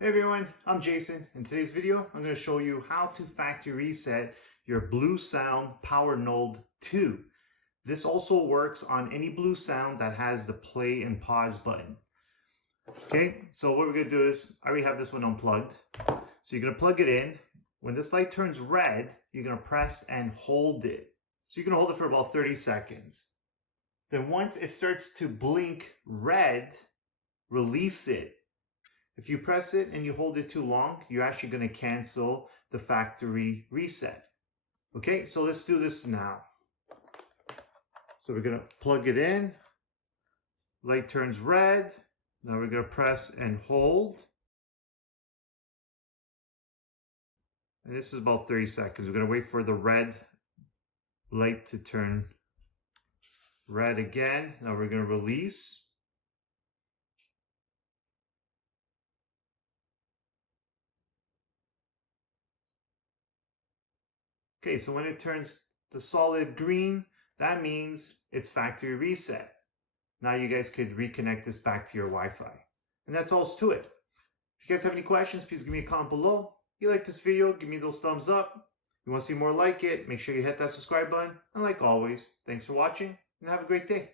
Hey everyone, I'm Jason. In today's video, I'm going to show you how to factory reset your BlueSound Powernode 2. This also works on any BlueSound that has the play and pause button. Okay, so what we're going to do is, I already have this one unplugged. So you're going to plug it in. When this light turns red, you're going to press and hold it. So you're going to hold it for about 30 seconds. Then once it starts to blink red, release it. If you press it and you hold it too long, you're actually going to cancel the factory reset. Okay, so let's do this now. So we're going to plug it in. Light turns red. Now we're going to press and hold. And this is about 30 seconds. We're going to wait for the red light to turn red again. Now we're going to release. Okay, so when it turns the solid green, that means it's factory reset. Now you guys could reconnect this back to your Wi-Fi. And that's all to it. If you guys have any questions, please give me a comment below. If you like this video, give me those thumbs up. If you want to see more like it, make sure you hit that subscribe button. And like always, thanks for watching and have a great day.